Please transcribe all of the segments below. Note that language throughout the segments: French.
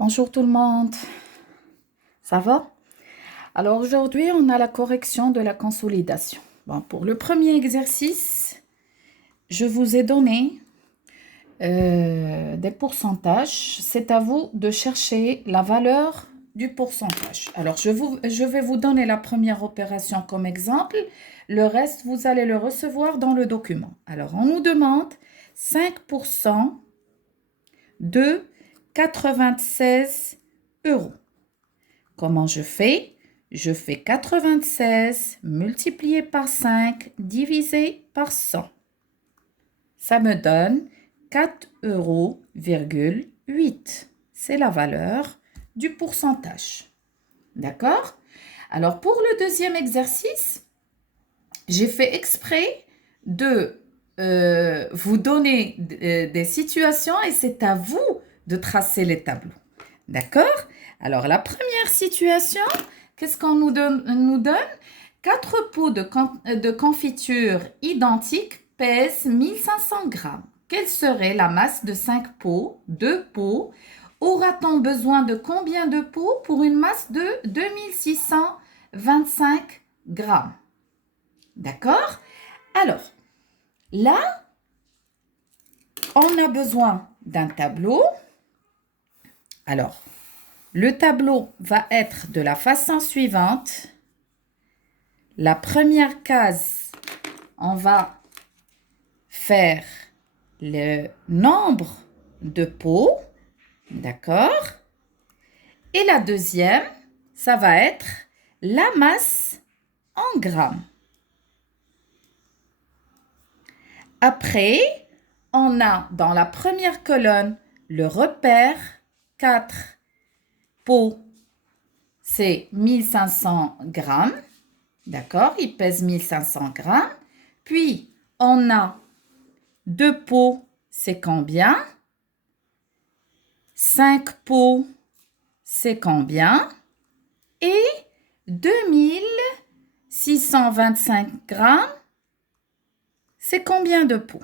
Bonjour tout le monde, ça va? Alors aujourd'hui, on a la correction de la consolidation. Bon, pour le premier exercice, je vous ai donné des pourcentages. C'est à vous de chercher la valeur du pourcentage. Alors, je vais vous donner la première opération comme exemple. Le reste, vous allez le recevoir dans le document. Alors, on nous demande 5% de 96 euros. Comment je fais? Je fais 96 multiplié par 5 divisé par 100. Ça me donne 4,8 €. C'est la valeur du pourcentage. D'accord? Alors, pour le deuxième exercice, j'ai fait exprès de vous donner des situations et c'est à vous de tracer les tableaux. D'accord? Alors, la première situation, qu'est-ce qu'on nous donne? 4 pots de confiture identiques pèsent 1500 grammes. Quelle serait la masse de 5 pots? 2 pots. Aura-t-on besoin de combien de pots pour une masse de 2625 grammes? D'accord? Alors, là, on a besoin d'un tableau. Alors, le tableau va être de la façon suivante. La première case, on va faire le nombre de pots, d'accord? Et la deuxième, ça va être la masse en grammes. Après, on a dans la première colonne le repère 4 pots, c'est 1500 grammes. D'accord, il pèse 1500 grammes. Puis, on a 2 pots, c'est combien? 5 pots, c'est combien? Et 2625 grammes, c'est combien de pots?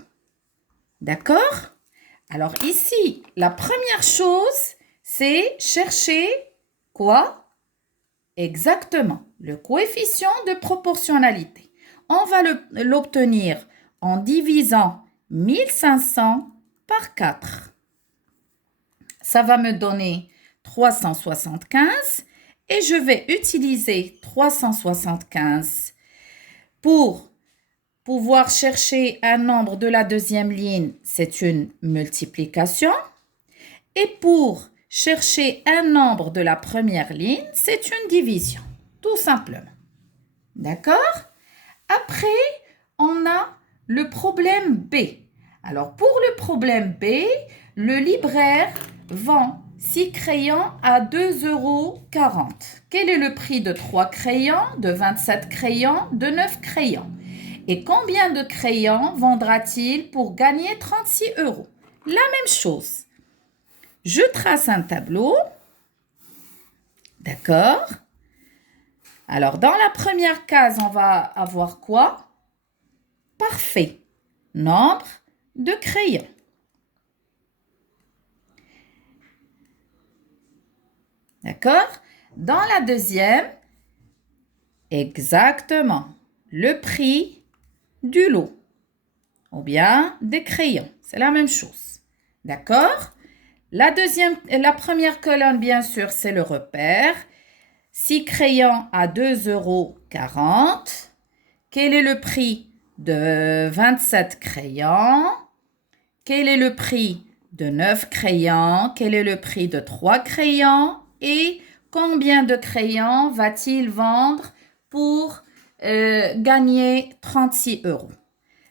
D'accord? Alors ici, la première chose, c'est chercher quoi? Exactement, le coefficient de proportionnalité. On va l'obtenir en divisant 1500 par 4. Ça va me donner 375 et je vais utiliser 375 pour pouvoir chercher un nombre de la deuxième ligne, c'est une multiplication. Et pour chercher un nombre de la première ligne, c'est une division, tout simplement. D'accord? Après, on a le problème B. Alors, pour le problème B, le libraire vend 6 crayons à 2,40 €. Quel est le prix de 3 crayons, de 27 crayons, de 9 crayons? Et combien de crayons vendra-t-il pour gagner 36 €? La même chose. Je trace un tableau. D'accord? Alors, dans la première case, on va avoir quoi? Parfait. Nombre de crayons. D'accord? Dans la deuxième, exactement, le prix du lot ou bien des crayons. C'est la même chose. D'accord? La première colonne, bien sûr, c'est le repère. 6 crayons à 2,40 €. Quel est le prix de 27 crayons? Quel est le prix de 9 crayons? Quel est le prix de 3 crayons? Et combien de crayons va-t-il vendre pour gagner 36 €?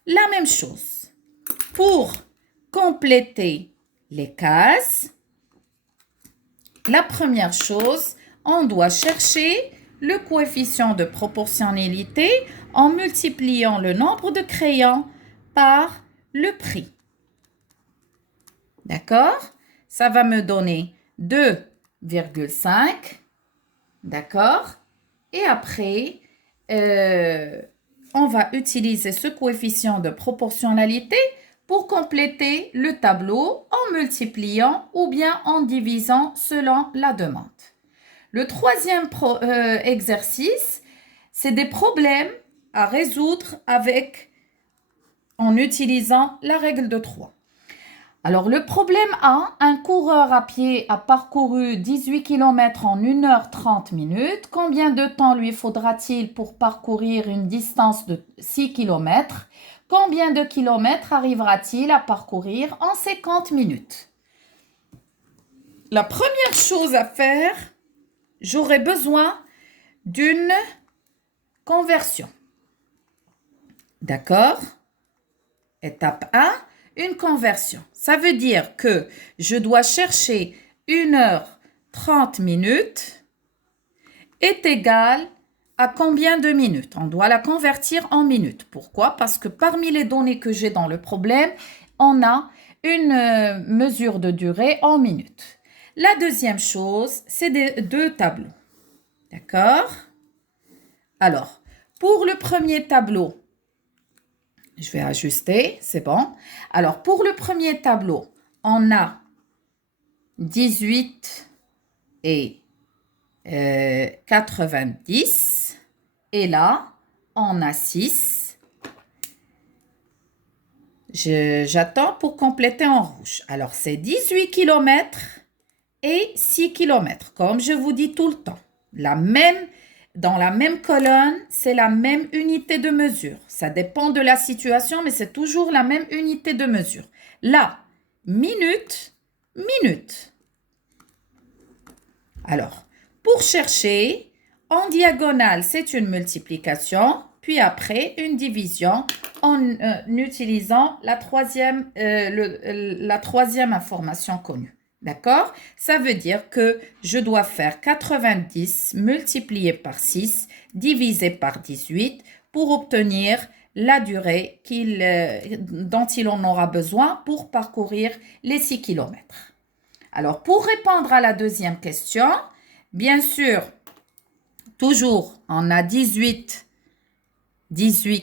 La même chose. Pour compléter les cases, la première chose, on doit chercher le coefficient de proportionnalité en multipliant le nombre de crayons par le prix. D'accord? Ça va me donner 2,5. D'accord? Et après, on va utiliser ce coefficient de proportionnalité pour compléter le tableau en multipliant ou bien en divisant selon la demande. Le troisième exercice, c'est des problèmes à résoudre en utilisant la règle de 3. Alors, le problème A, un coureur à pied a parcouru 18 km en 1 heure 30 minutes. Combien de temps lui faudra-t-il pour parcourir une distance de 6 km? Combien de kilomètres arrivera-t-il à parcourir en 50 minutes? La première chose à faire, j'aurai besoin d'une conversion. D'accord? Étape 1, une conversion. Ça veut dire que je dois chercher 1 heure 30 minutes est égal à combien de minutes? On doit la convertir en minutes. Pourquoi? Parce que parmi les données que j'ai dans le problème, on a une mesure de durée en minutes. La deuxième chose, c'est deux tableaux. D'accord? Alors, pour le premier tableau, je vais ajuster, c'est bon. Alors, pour le premier tableau, on a 18 et 90. Et là, on a 6. J'attends pour compléter en rouge. Alors, c'est 18 km et 6 km, comme je vous dis tout le temps. Dans la même colonne, c'est la même unité de mesure. Ça dépend de la situation, mais c'est toujours la même unité de mesure. Là, minute, minute. Alors, pour chercher, en diagonale, c'est une multiplication, puis après, une division en utilisant la troisième information connue. D'accord? Ça veut dire que je dois faire 90 multiplié par 6 divisé par 18 pour obtenir la durée dont il en aura besoin pour parcourir les 6 km. Alors, pour répondre à la deuxième question, bien sûr, toujours, on a 18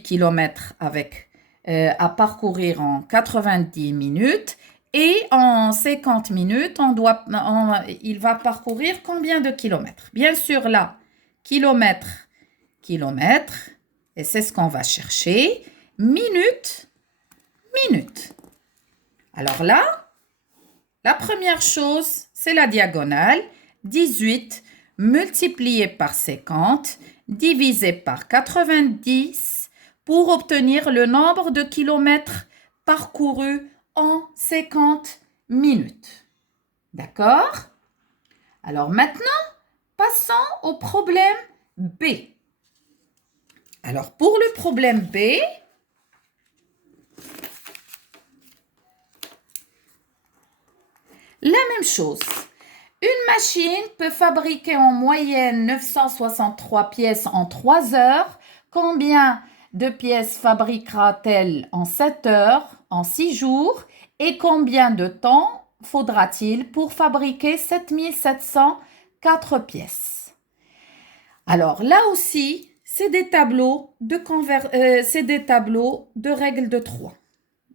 km à parcourir en 90 minutes. Et en 50 minutes, il va parcourir combien de kilomètres? Bien sûr, là, kilomètre, kilomètre, et c'est ce qu'on va chercher. Minute, minute. Alors là, la première chose, c'est la diagonale. 18 multiplié par 50 divisé par 90 pour obtenir le nombre de kilomètres parcourus en 50 minutes. D'accord? Alors maintenant, passons au problème B. Alors pour le problème B, la même chose. Une machine peut fabriquer en moyenne 963 pièces en 3 heures. Combien de pièces fabriquera-t-elle en 7 heures, en 6 jours? Et combien de temps faudra-t-il pour fabriquer 7704 pièces? Alors là aussi, c'est des tableaux de règles de 3.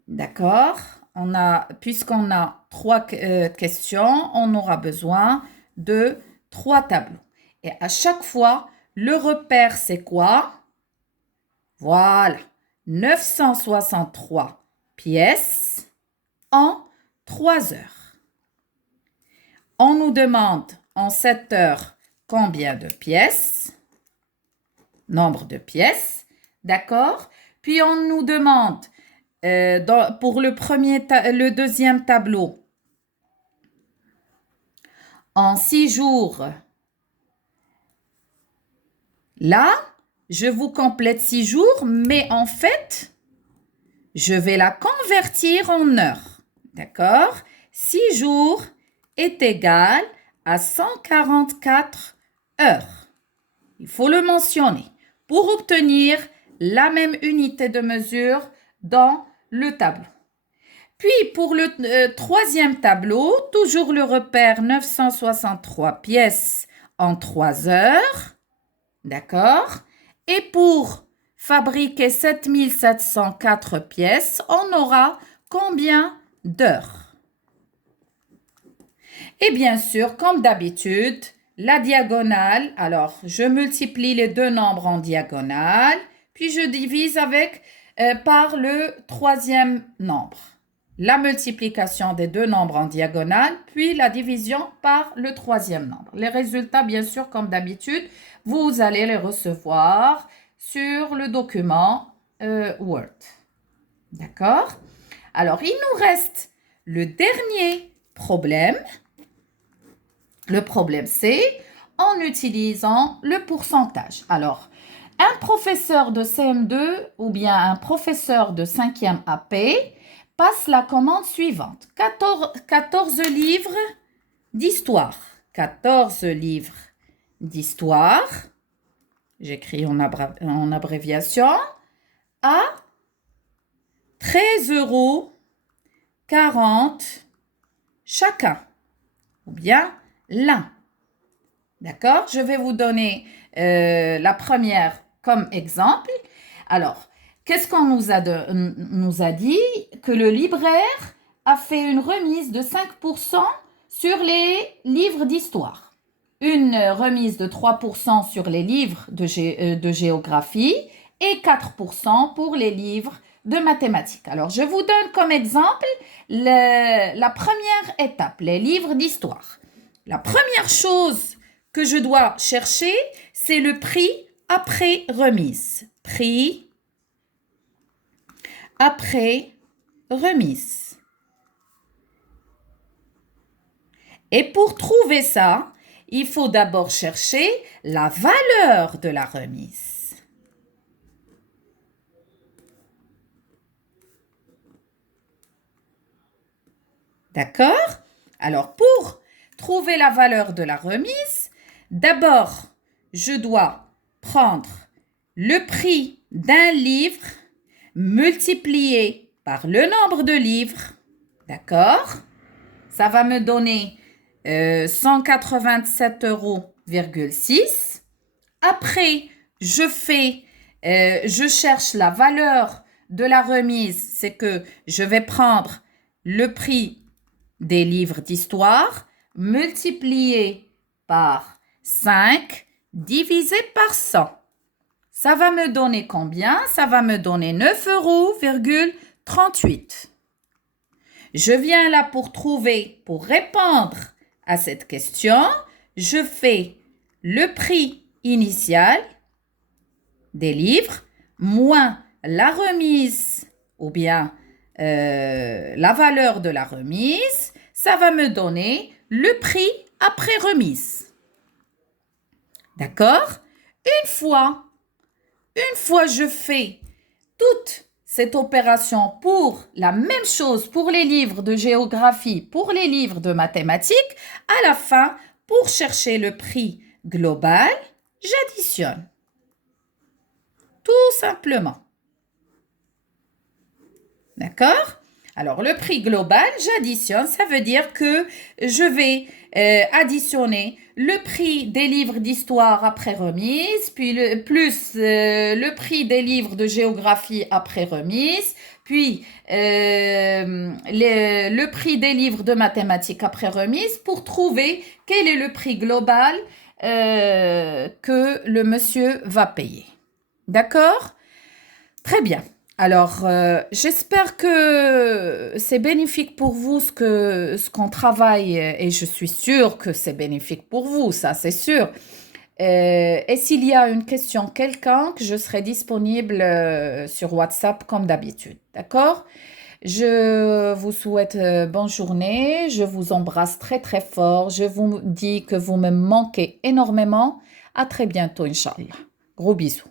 D'accord? Puisqu'on a 3 questions, on aura besoin de 3 tableaux. Et à chaque fois, le repère, c'est quoi? Voilà, 963 pièces en 3 heures. On nous demande en 7 heures combien de pièces? Nombre de pièces, d'accord? Puis on nous demande pour le deuxième tableau, en 6 jours, là, je vous complète 6 jours, mais en fait, je vais la convertir en heures. D'accord? 6 jours est égal à 144 heures. Il faut le mentionner pour obtenir la même unité de mesure dans le tableau. Puis, pour le troisième tableau, toujours le repère 963 pièces en 3 heures. D'accord? Et pour fabriquer 7704 pièces, on aura combien d'heures? Et bien sûr, comme d'habitude, la diagonale, alors je multiplie les deux nombres en diagonale, puis je divise par le troisième nombre. La multiplication des deux nombres en diagonale, puis la division par le troisième nombre. Les résultats, bien sûr, comme d'habitude, vous allez les recevoir sur le document Word. D'accord? Alors, il nous reste le dernier problème. Le problème, c'est en utilisant le pourcentage. Alors, un professeur de CM2 ou bien un professeur de 5e AP passe la commande suivante. 14 livres d'histoire. 14 livres d'histoire. J'écris en abréviation. À 13,40 € chacun. Ou bien l'un. D'accord? Je vais vous donner la première comme exemple. Alors, qu'est-ce qu'on nous a dit? Que le libraire a fait une remise de 5% sur les livres d'histoire. Une remise de 3% sur les livres de géographie et 4% pour les livres de mathématiques. Alors, je vous donne comme exemple la première étape, les livres d'histoire. La première chose que je dois chercher, c'est le prix après remise. Prix après remise. Et pour trouver ça, il faut d'abord chercher la valeur de la remise. D'accord? Alors, pour trouver la valeur de la remise, d'abord, je dois prendre le prix d'un livre multiplié par le nombre de livres. D'accord? Ça va me donner 187,6 €. Après, je cherche la valeur de la remise. C'est que je vais prendre le prix des livres d'histoire multiplié par 5 divisé par 100. Ça va me donner combien? Ça va me donner 9,38 €. Je viens là pour répondre à cette question, je fais le prix initial des livres moins la remise ou bien la valeur de la remise, ça va me donner le prix après remise. D'accord? Une fois je fais toute cette opération pour la même chose pour les livres de géographie, pour les livres de mathématiques, à la fin, pour chercher le prix global, j'additionne. Tout simplement. D'accord? Alors, le prix global, j'additionne. Ça veut dire que je vais additionner le prix des livres d'histoire après remise, puis le prix des livres de géographie après remise, puis le prix des livres de mathématiques après remise pour trouver quel est le prix global que le monsieur va payer. D'accord? Très bien. Alors, j'espère que c'est bénéfique pour vous ce qu'on travaille et je suis sûre que c'est bénéfique pour vous, ça c'est sûr. Et s'il y a une question quelconque, je serai disponible sur WhatsApp comme d'habitude, d'accord? Je vous souhaite bonne journée, je vous embrasse très très fort, je vous dis que vous me manquez énormément. À très bientôt, Inch'Allah. Gros bisous.